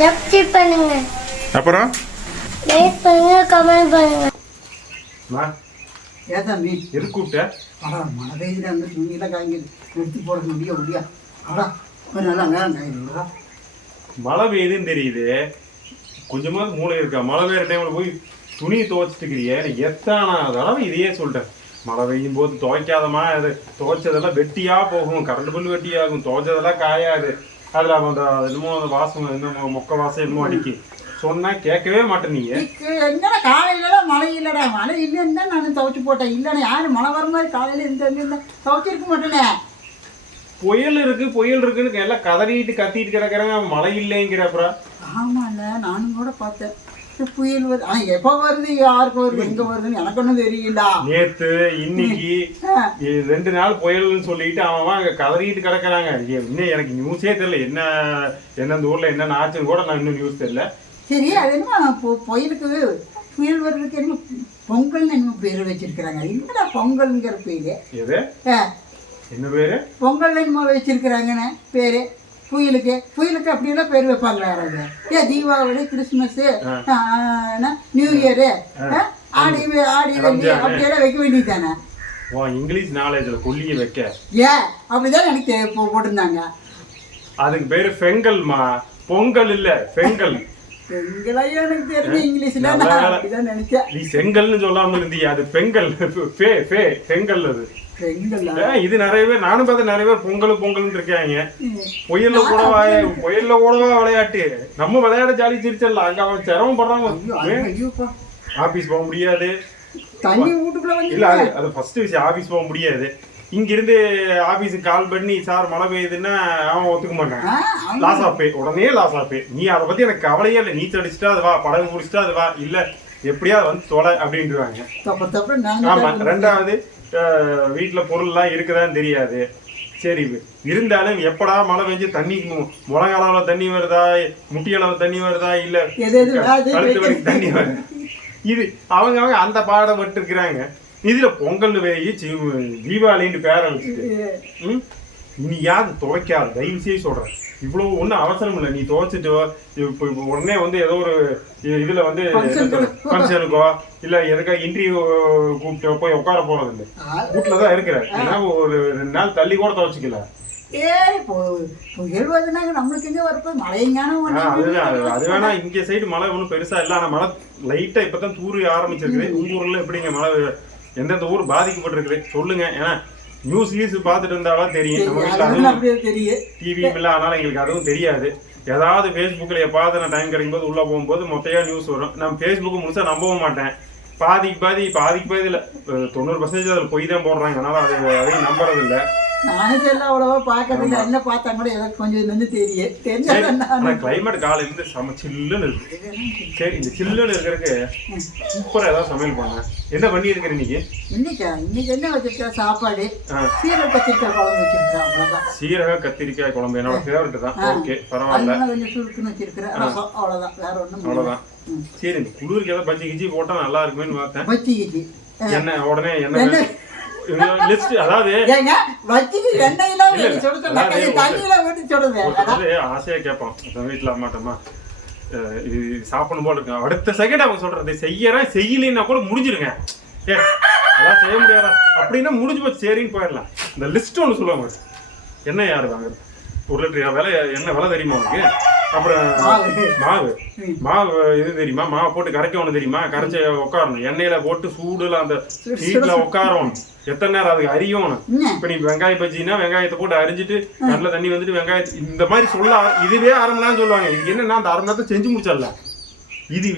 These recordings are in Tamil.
சப்ஸ்கிரைப் பண்ணுங்க. அப்புறம்? லைக் பண்ணுங்க கமெண்ட் பண்ணுங்க. மா ஏன் தம்பி எது கூப்பிட்ட அடா மழை பெய்யுது அந்த துணியெல்லாம் காய்க்குது. எடுத்து போட முடியா முடியா? அடா ஒரு நல்லா நேரம் காய்க்குதுடா. மழை பெய்யுதுன்னு தெரியுது. கொஞ்சமாவது மூளை இருக்கா? மழை பெய்யுற டைம்ல போய் துணி துவைச்சிட்டு இருக்கிறியே எனக்கு எத்தனை தடவை இதையே சொல்லிட்டேன் மழை பெய்யும் போது துவைக்காதமா அது துவைச்சதெல்லாம் வெட்டியா போகும். கரண்ட் பில் வெட்டியாகும். துவைச்சதெல்லாம் காயாது. அதுல அந்த என்னமோ அந்த வாசம் என்னமோ மொக்க வாசம் என்னமோ அடிக்கி. சொன்னா கேட்கவே மாட்டேன் நீங்க இதுக்கு என்னடா காலையில மழை இல்லடா. மழை இல்லைன்னு தான் நான் துவைச்சு போட்டேன். இல்லைன்னா யாரு மழை வர மாதிரி காலையில இந்த துவைச்சிருக்க மாட்டேனே. புயல் இருக்கு புயல் இருக்குன்னு எல்லாம் கதறிட்டு கத்திட்டு கிடக்குறாங்க. மழை இல்லைங்கிற அப்புறம் ஆமாண்ண நானும் கூட பார்த்தேன். புயல் வருது. எப்போ வருது? யாருக்கு வருது? எங்க வருதுன்னு எனக்கு ஒன்றும் தெரியலடா நேத்து இன்னைக்கு ரெண்டு நாள் புயல்னு சொல்லிட்டு அவன் அங்க கதறிட்டு கிடக்குறாங்க. இன்னும் எனக்கு நியூஸே தெரியல. என்ன இந்த ஊர்ல என்ன ஆச்சுன்னு கூட நான் இன்னும் நியூஸ் தெரியல. சரி அது என்ன புயலுக்கு புயல் வர்றதுக்கு என்ன பொங்கல்னு என்ன பேர் வச்சிருக்கிறாங்க. என்னடா பொங்கல்ங்கிற பேரு? என்ன பேரு? பொங்கல் என்னமோ வச்சிருக்கிறாங்கண்ணே பேர். புயலுக்கு புயலுக்கு அப்படியெல்லாம் பேர் வைப்பாங்களா யாராவது? ஏ Deepavali Christmas new year Aadi Aadi. அப்படியெல்லாம் வைக்க வேண்டியதானே உன் இங்கிலீஷ் நாலேஜ்ல கொல்லிய வைக்க. ஏன் அப்படிதான் எனக்கு போட்டிருந்தாங்க. அதுக்கு பேரு ஃபெங்கல்மா பொங்கல் இல்ல ஃபெங்கல் நீ செங்கல்னு சொல்லாம இருந்தியா அது பெங்கல் ஃபெங்கல் அது. ஏன் இது நிறைய பேர் நானும் பார்த்து நிறைய பேர் பொங்கல் பொங்கல்னு இருக்காங்க. புயல்ல கூடவா புயல்ல கூடவா விளையாட்டு. நம்ம விளையாட ஜாலி சிரிச்சிடலாம். அங்க அவன் சிரமப்படுறாங்க ஆபீஸ் போக முடியாது. இல்ல அது அது ஃபர்ஸ்ட் விஷயம் ஆபீஸ் போக முடியாது. இங்க இருந்து ஆபீஸுக்கு கால் பண்ணி சார் மழை பெய்யுதுன்னா அவன் ஒத்துக்க மாட்டான். லாஸ் ஆப்பே உடனே லாஸ் ஆப்பே நீ அதை பத்தி எனக்கு கவலையே இல்லை. நீச்சல் அடிச்சுட்டா அது வா படகு முடிச்சுட்டா அது வா. இல்ல எப்படியா வந்து தொலை அப்படின்றாங்க. ஆமா ரெண்டாவது வீட்டுல பொருள்லாம் இருக்குதான்னு தெரியாது. சரி இருந்தாலும் எப்படா மழை பெஞ்சு தண்ணி முழங்க அளவுல தண்ணி வருதா முட்டி அளவு தண்ணி வருதா இல்ல கழுத்து வரைக்கும் தண்ணி வருது இது அவங்க அவங்க அந்த பாடம் பட்டு இருக்கிறாங்க இதுல பொங்கல் சி- தீபாவளின்னு பேரை வச்சுட்டு. ம்? நீ யாரு துவைக்காது? தயவு செய்து சொல்றேன். இவ்வளவு ஒன்றும் அவசரம் இல்லை. நீ துவைச்சிட்டு இப்போ உடனே வந்து ஏதோ ஒரு இதுல வந்து. ஃபங்க்ஷனுக்கோ இல்ல எதுக்கா இன்டர்வியூ கூப்பிட்டு போய் உட்கார போறது இல்லை வீட்டுல தான் இருக்கிற ஏன்னா ஒரு ரெண்டு நாள் தள்ளி கூட துவைச்சிக்கல. அது வேணா இங்க சைடு மழை ஒன்றும் பெருசா இல்லை. ஆனா மழை லைட்டா இப்பதான் தூரி ஆரம்பிச்சிருக்குது. உங்க ஊர்ல எப்படிங்க மழை? எந்தெந்த ஊர் பாதிக்கப்பட்டிருக்குது? சொல்லுங்க. ஏன்னா நியூஸ் கீஸ் பார்த்துட்டு இருந்தாலும் தெரியும். நம்ம வீட்டுல அதுவும் தெரியும் டிவியும் இல்லை அதனால எங்களுக்கு அதுவும் தெரியாது. ஏதாவது ஃபேஸ்புக்கில் எப்பாவது நான் டைம் கிடைக்கும்போது உள்ளே போகும்போது மொத்தையாக நியூஸ் வரும். நான் ஃபேஸ்புக்கு முழுசாக நம்பவும் மாட்டேன். பாதிக்கு பாதி பாதிக்கு பாதி இல்லை தொண்ணூறு பர்சன்டேஜ் அதில் பொய் தான் போடுறாங்க. அதனால அது அதையும் நம்புறது இல்லை நானும் செல்ல அவ்வளவா பார்க்கறதில்ல என்ன பார்த்தா கூட எனக்கு கொஞ்சம் இருந்து தெரியும் சரி தெரிஞ்சா கிளைமேட் காலையிலேருந்து செம சில்லுன்னு இருக்கு. சரி இந்த சில்லுன்னு இருக்கிறதுக்கு சூப்பராக ஏதாவது சமையல் பண்ணேன் என்ன பண்ணி இருக்கிற இன்னைக்கு? இன்னைக்கா இன்னைக்கு என்ன வச்சிருக்கா? சாப்பாடு. சீரக கத்திரிக்காய் குழம்பு வச்சிருக்கேன் அவ்வளவுதான். சீரக கத்திரிக்காய் குழம்பு என்னோட ஃபேவரட் தான். ஓகே பரவாயில்ல. கொஞ்சம் சுருக்குன்னு வச்சிருக்கிறேன் அவ்வளவுதான். வேற ஒண்ணும் ம். சரி இந்த குளிருக்கு ஏதாவது பஜ்ஜி கிஜி போட்டால் நல்லா இருக்குமேன்னு பார்த்தேன். வச்சிக்கிச்சு என்ன உடனே என்ன லிஸ்ட் அதாவது ஏங்க அதாவது ஆசையா கேட்பான். வீட்டுல அம்மாட்டமா இது சாப்பிடணும் போல இருக்கு. அடுத்த செகண்ட் அவங்க சொல்றது செய்யறேன் செய்யலைன்னா கூட முடிஞ்சிருங்க. ஏ அதான் செய்ய முடியாதா? அப்படின்னா முடிஞ்சு போச்சு சரின்னு போயிடலாம். இந்த லிஸ்ட் ஒன்று சொல்லுவாங்க. என்ன யாரு வாங்குறது? ஒரு லிட்டர் விலை என்ன விலை தெரியுமா உனக்கு? அப்புறம் மாவு. மாவு. இது தெரியுமா? மாவை போட்டு கரைக்க ஒன்று தெரியுமா? கரைச்சி உட்காரணும் எண்ணெயில போட்டு சூடுல அந்த ஹீட்ல உட்காரணும் எத்தனை நேரம் அதுக்கு அரியணும் என்ன? இப்ப நீ வெங்காய பஜ்ஜினா வெங்காயத்தை போட்டு அரிஞ்சிட்டு நல்ல தண்ணி வந்துட்டு வெங்காயத்தை இந்த மாதிரி சொல்ல இதுவே அரை மணி நேரம் சொல்லுவாங்க. இதுக்கு என்னன்னா அந்த அரை நேரத்தை செஞ்சு முடிச்சிடலாம். இது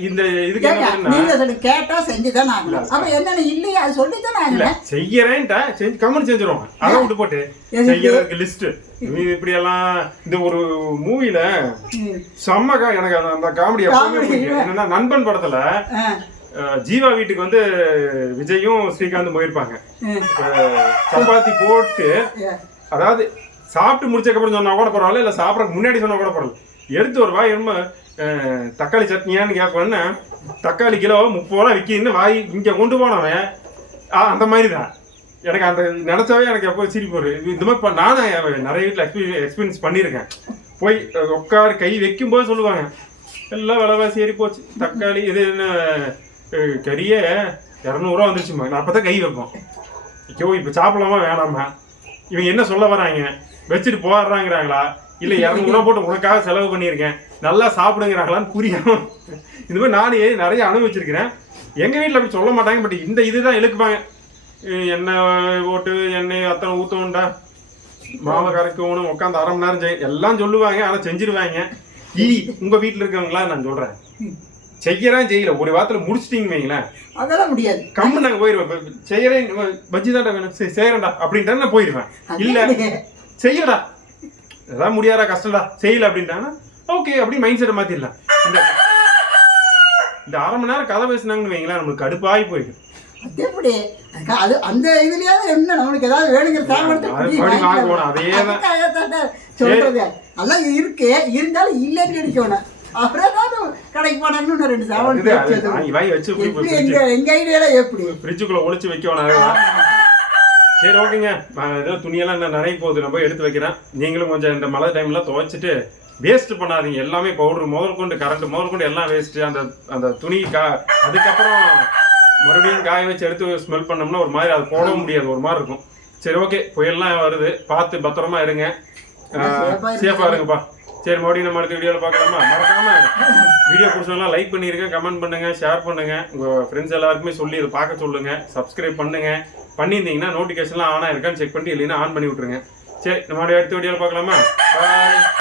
இந்த இதுக்கு கேட்டா நீங்க சொல்லு கேட்டா செஞ்சுதான் ஆகணும். அப்ப என்னன்னு இல்லையா? சொல்லித்தானே இல்ல ஆகணும். செய்யறேன்ட்டா செஞ்சு கம்மன் செஞ்சிருவாங்க அதை விட்டு போட்டு? செய்யறதுக்கு லிஸ்ட் நீ இப்படி எல்லாம் இந்த ஒரு மூவில. செம்மக்கா எனக்கு அந்த- காமெடி என்னன்னா நண்பன் படத்துல ஜீவா வீட்டுக்கு வந்து விஜயும் ஸ்ரீகாந்தும் போயிருப்பாங்க. சப்பாத்தி போட்டு அதாவது சாப்பிட்டு முடிச்சக்கப்புறம் சொன்னா கூட பரவாயில்ல இல்லை சாப்பிட்றதுக்கு முன்னாடி சொன்னா கூட பரவாயில்ல. எடுத்து ஒரு வாய் ரொம்ப தக்காளி சட்னியான்னு கேட்பேன்னு தக்காளி கிலோ முப்பது ரூபா விற்கின்னு வாய் இங்கே கொண்டு போனவன். ஆ, அந்த மாதிரி தான் எனக்கு அந்த நினச்சாவே எனக்கு எப்போ சிரிப்பு வரும். இந்த மாதிரி இப்போ நானும் நிறைய வீட்டில் எக்ஸ்பீரியன்ஸ் எக்ஸ்பீரியன்ஸ் பண்ணியிருக்கேன். போய் உட்கார் கை வைக்கும்போது சொல்லுவாங்க எல்லாம் விலைவாசி ஏறி போச்சு. தக்காளி இது என்ன கறியே இரநூறுவா வந்துருச்சுமா நான் அப்போ தான் கை வைப்போம். ஐயோ இப்போ சாப்பிடலாமா வேணாமா? இவங்க என்ன சொல்ல வராங்க? வச்சுட்டு போடுறாங்கிறாங்களா இல்லை இரநூறுவா போட்டு உனக்காக செலவு பண்ணியிருக்கேன். நல்லா சாப்பிடுங்கிறாங்களான்னு புரியாம இந்த மாதிரி நானே நிறைய அனுபவிச்சிருக்கிறேன். எங்கள் வீட்டில் அப்படி சொல்ல மாட்டாங்க பட் இந்த இதுதான் இழுக்குப்பாங்க எண்ணெய் போட்டு எண்ணெய் அத்தனை ஊற்றணும்டா மாவை கரைக்கணும் உட்காந்து அரை மணி நேரம் செய் எல்லாம் சொல்லுவாங்க ஆனால் செஞ்சிருவாங்க. ஈ உங்கள் வீட்டில் இருக்கவங்களா நான் சொல்கிறேன் செய்யறேன் செய்யல. ஒரு வாரத்தில் முடிச்சிட்டிங்க வைங்களேன். அதெல்லாம் முடியாது. கம்மு நாங்கள் போயிடுவேன் இப்ப செய்யறேன் பஜ்ஜி தான்டா வேணும். செய்யறேன்டா அப்படின்ட்டு நான் போயிடுவேன் இல்ல செய்யடா அதான் முடியாதா கஷ்டம்டா செய்யல அப்படின்ட்டாங்கன்னா ஓகே அப்படி மைண்ட் செட்டை மாத்திடலாம். இந்த இந்த அரை மணி நேரம் கதை பேசுனாங்கன்னு வைங்களேன் நம்மளுக்கு கடுப்பாகி போயிடும். அது எப்படி? அது அந்த இதுலயாவது என்ன? நம்மளுக்கு ஏதாவது வேணுங்கிற சாப்பிடுறது அது. அதுக்காகத்தான்டா சொல்றது. எல்லாம் இருக்கு இருந்தாலும் இல்லைன்னு ஏதாவது கடைக்கு போனாங்கன்னு ரெண்டு ஃப்ரிட்ஜ் எங்க எங்க ஐடியால எப்படி? ஃப்ரிட்ஜுக்குள்ள ஒளிச்சு வைக்கணும் சரி ஓகேங்க. நான் ஏதோ துணியெல்லாம் இன்னும் நிறைய போகுது. நான் போய் எடுத்து வைக்கிறேன். நீங்களும் கொஞ்சம் இந்த மழை டைம்ல துவைச்சிட்டு வேஸ்ட் பண்ணாதீங்க. எல்லாமே பவுடர் முதல் கொண்டு கரண்ட் முதல் கொண்டு எல்லாம் வேஸ்ட் அந்த அந்த துணி கா அதுக்கப்புறம் மறுபடியும் காய வச்சு எடுத்து ஸ்மெல் பண்ணோம்னா ஒரு மாதிரி அது போடவும் முடியாது. ஒரு மாதிரி இருக்கும். சரி ஓகே. புயல்லாம் வருது. பார்த்து பத்திரமா இருங்க. safe-ஆ இருங்க. சேஃபா இருங்கப்பா. சரி மறுபடியும் நம்ம அடுத்த வீடியோவில் பார்க்கலாமா? மறக்காம வீடியோ பிடிச்சவங்களாம் லைக் பண்ணிருங்க கமெண்ட் பண்ணுங்க ஷேர் பண்ணுங்க. உங்க ஃப்ரெண்ட்ஸ் எல்லாருக்குமே சொல்லி இதை பார்க்க சொல்லுங்க. சப்ஸ்கிரைப் பண்ணுங்க. பண்ணியிருந்தீங்கன்னா நோட்டிஃபிகேஷன்லாம் ஆன் ஆயிருக்கான்னு செக் பண்ணி இல்லைன்னா ஆன் பண்ணி விட்ருங்க சரி நம்ம அடுத்த வீடியோவில் பார்க்கலாமா? பாய்